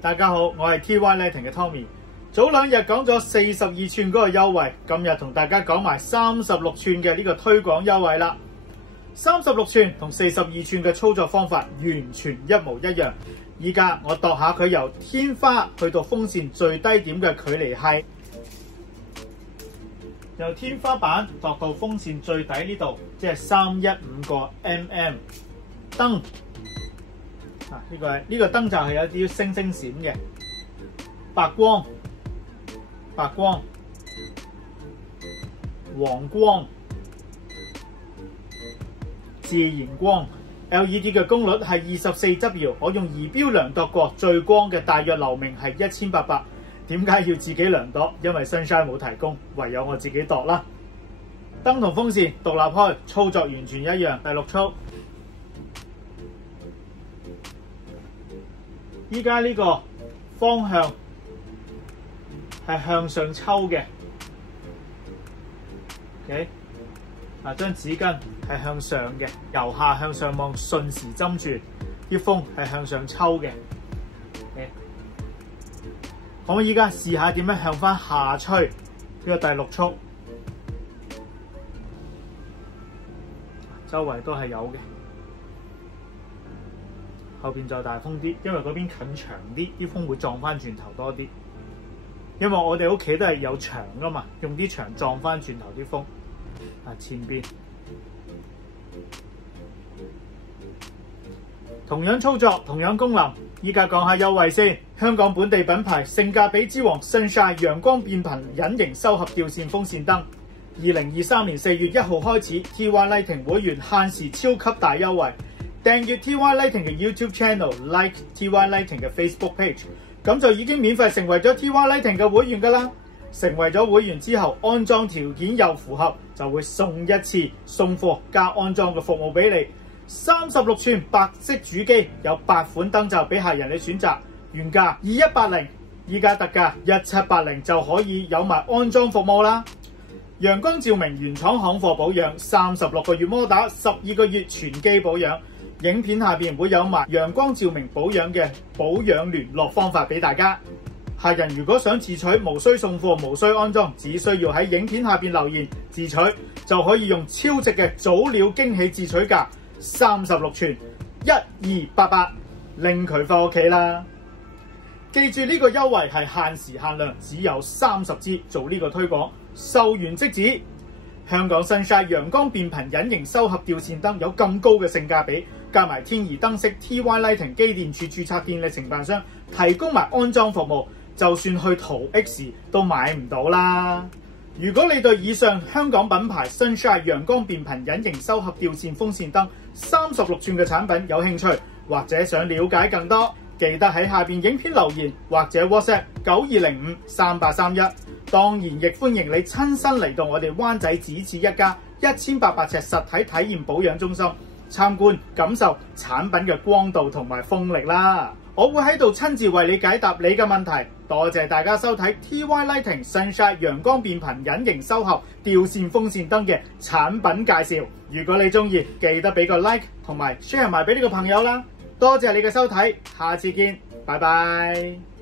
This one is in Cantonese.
大家好，我係 TY Lighting 嘅 Tommy。早2日講咗42寸嗰個優惠，今日同大家講埋36寸嘅呢個推廣優惠啦。36寸同42寸嘅操作方法完全一模一樣。依家我度下佢由天花去到風扇最低點嘅距離係由天花板度到風扇最底呢度，即係315個 mm。燈呢個燈罩係有啲星星閃嘅，白光、黃光、自然光。LED 嘅功率係24W，我用儀錶量度過，最光嘅大約流明係1800。點解要自己量度？因為 Sunshine 冇提供，唯有我自己度啦。燈同風扇獨立開，操作完全一樣。第6速，依家呢個方向係向上抽嘅。OK。將紙巾係向上嘅，由下向上望，順時針住，啲風係向上抽嘅。我依家試下點樣向翻下吹，呢個第6速，周圍都係有嘅，後邊再大風啲，因為嗰邊近牆啲，啲風會撞翻轉頭多啲。因為我哋屋企都係有牆噶嘛，用啲牆撞翻轉頭啲風。前邊同樣操作，同樣功能。依家講下優惠先。香港本地品牌，性價比之王 Sunshine 陽光變頻隱形收合吊扇風扇燈，2023年4月1號開始 ，TY Lighting 會員限時超級大優惠。訂閱 TY Lighting 嘅 YouTube Channel，like TY Lighting 嘅 Facebook Page， 咁就已經免費成為咗 TY Lighting 嘅會員噶啦。成為咗會員之後，安裝條件又符合，就會送一次送貨加安裝嘅服務俾你。36寸白色主機有8款燈罩俾客人你選擇，原價2180，依家特價1780就可以有埋安裝服務啦。陽光照明原廠行貨保養，36個月摩打，12個月全機保養。影片下邊會有埋陽光照明保養嘅保養聯絡方法俾大家。客人如果想自取，無需送貨，無需安裝，只需要喺影片下邊留言自取，就可以用超值嘅早鳥驚喜自取價36寸1288拎佢返屋企啦。記住呢個優惠係限時限量，只有30支做呢個推廣，售完即止。香港 Sunshine 陽光變頻隱形收合吊扇燈有咁高嘅性價比，加埋天宜燈飾 TY Lighting 機電署註冊電力承辦商提供埋安裝服務。就算去淘 X 都買唔到啦！如果你對以上香港品牌 Sunshine 陽光變頻隱形收合吊扇風扇燈36寸嘅產品有興趣，或者想了解更多，記得喺下邊影片留言或者 WhatsApp 92053831。當然亦歡迎你親身嚟到我哋灣仔只此一家1800尺實體體驗保養中心參觀感受產品嘅光度同埋風力啦！我會喺度親自為你解答你嘅問題。多謝大家收睇 TY Lighting Sunshine 陽光變頻隱形收合吊扇風扇燈嘅產品介紹。如果你中意，記得俾個 like 同埋 share 埋俾呢個朋友啦。多謝你嘅收睇，下次見，拜拜。